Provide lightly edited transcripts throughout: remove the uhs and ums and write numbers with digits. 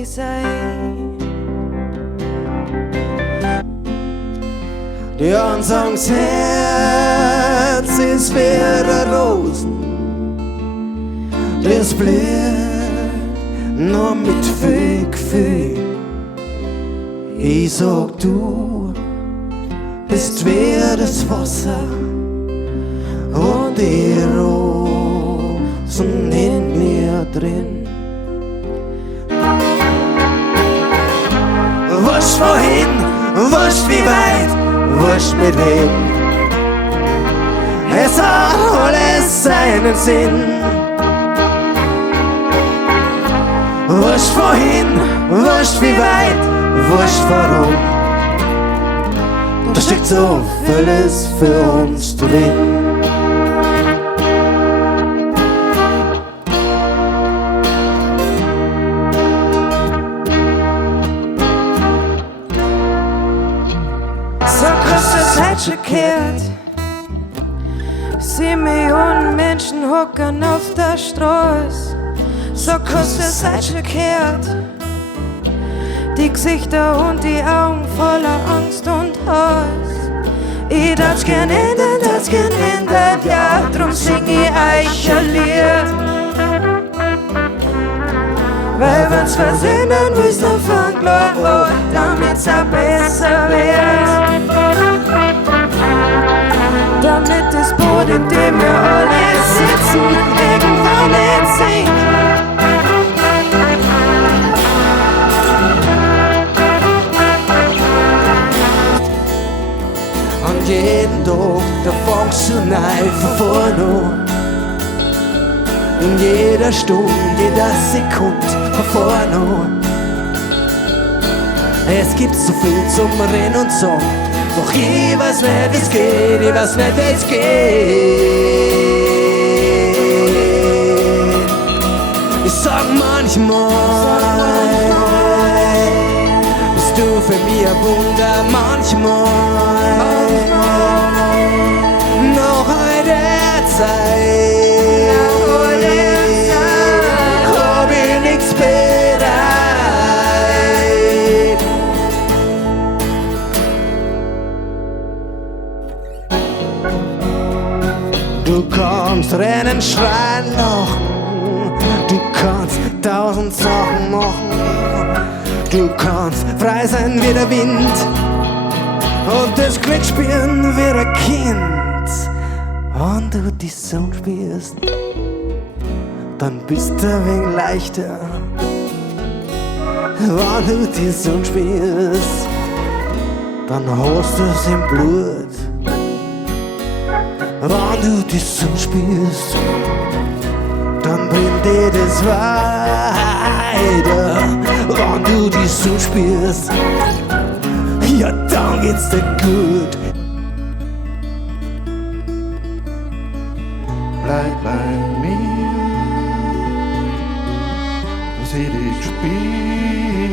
ich sein. Die Ansangs Herz ist wie Rosen, das blüht nur mit viel Gefühl. Ich sag, du bist wie das Wasser und die Rosen in mir drin. Wurscht wohin, wurscht wie weit, wurscht mit wem, es hat alles seinen Sinn. Wurscht wohin, wurscht wie weit, wurscht warum, da steckt so vieles für uns drin. So kostet es halt schon kehrt. 7 Millionen Menschen hocken auf der Straße. So kostet es halt schon kehrt. Die Gesichter und die Augen voller Angst und Hass. Ich darf's gern ändern, ja, drum sing ich euch ein Lied. Weil wenn's was ändern willst, dann fang gleich an, damit's auch besser wird. Damit das Boot, in dem wir alle sitzen, irgendwann nicht sinkt. Und jeden Tag, da fangst du neu von vorne an. In jeder Stunde, jeder Sekunde von vorne an. Es gibt so viel zum Rennen und Sagen, doch ich weiß nicht, wie's geht, ich weiß nicht, wie's geht. Ich sag manchmal, bist du für mich ein Wunder, manchmal, noch heute Zeit, hab ich nichts bereit. Du kannst rennen, schreien, lachen, du kannst 1000 Sachen machen, du kannst frei sein wie der Wind und das Glück spielen wie ein Kind. Wenn du die Sonne spielst, dann bist du ein wenig leichter. Wenn du die Sonne spielst, dann hast du's im Blut. Wenn du die Sonne spielst, dann bringt dir das weiter. Wenn du die Sonne spielst, ja, dann geht's dir gut. Bleib bei mir, seh dich spielen,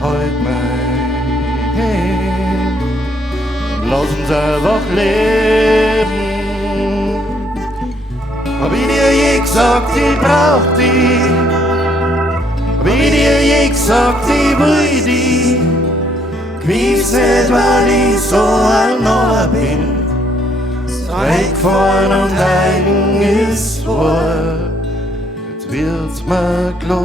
halt mein Hand, lass uns einfach leben. Hab ich dir je gesagt, ich brauch dich? Hab ich dir je gesagt, ich will dich? Gewiss nicht, weil ich so ein Neuer bin. Reingefallen und eigen ist wahr, jetzt wird's mir klar.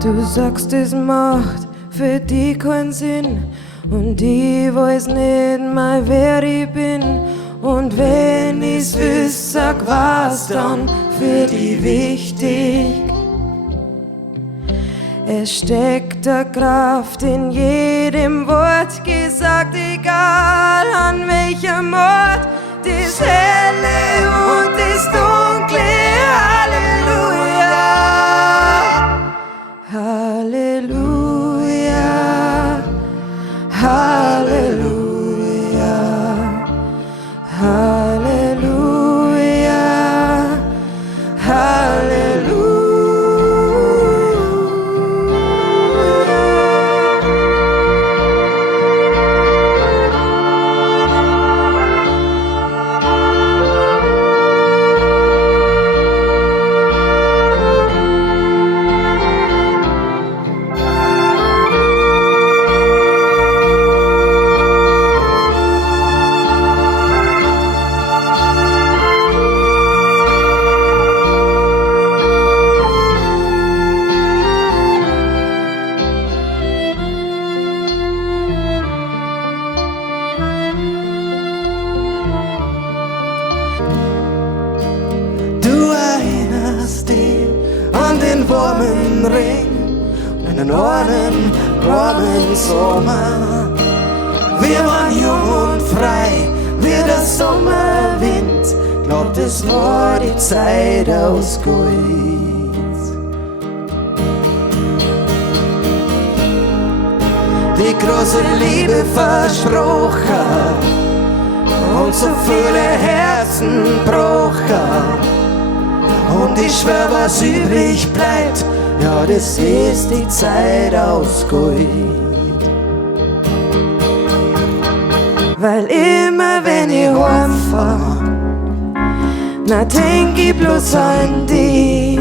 Du sagst, es macht für dich keinen Sinn. Und ich weiß nicht mal, wer ich bin. Und wenn ich's wüsst, sag was dann für dich wichtig. Es steckt der Kraft in jedem Wort gesagt, egal an welchem Ort. Das Helle und das Dunkle, Halleluja, Halleluja, Halleluja, Halleluja, Halleluja. Ring und einen warmen Sommer. Wir waren jung und frei, wie der Sommerwind. Glaub, das war die Zeit aus Gold. Die große Liebe versprochen und so viele Herzen brochen. Und ich schwör, was übrig bleibt, ja, das ist die Zeit aus Gold. Weil immer wenn ich heimfahr, na denk ich bloß an die.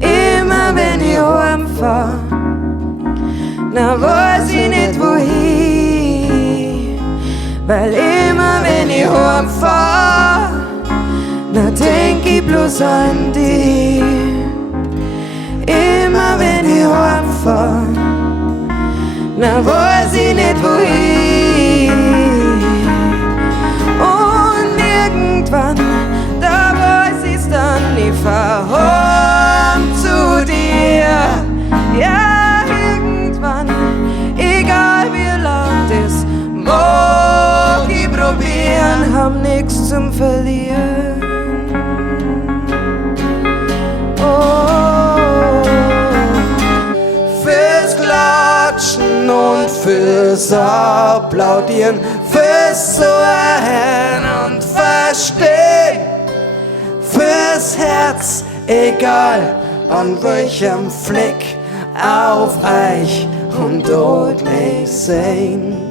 Immer wenn ich heimfahr, na weiß ich nicht wohin. Weil immer wenn ich heimfahr, na denk ich bloß an die. Immer wenn ich heimfahr, na weiß ich nicht wohin. Und irgendwann, da weiß ich's dann, ich fahr heim zu dir. Ja, irgendwann, egal wie lang das, mag ich probieren, hab nix zum Verlieren. Fürs Klatschen und fürs Applaudieren, fürs Zuhören und Verstehen, fürs Herz, egal an welchem Fleck auf euch und dort sehen.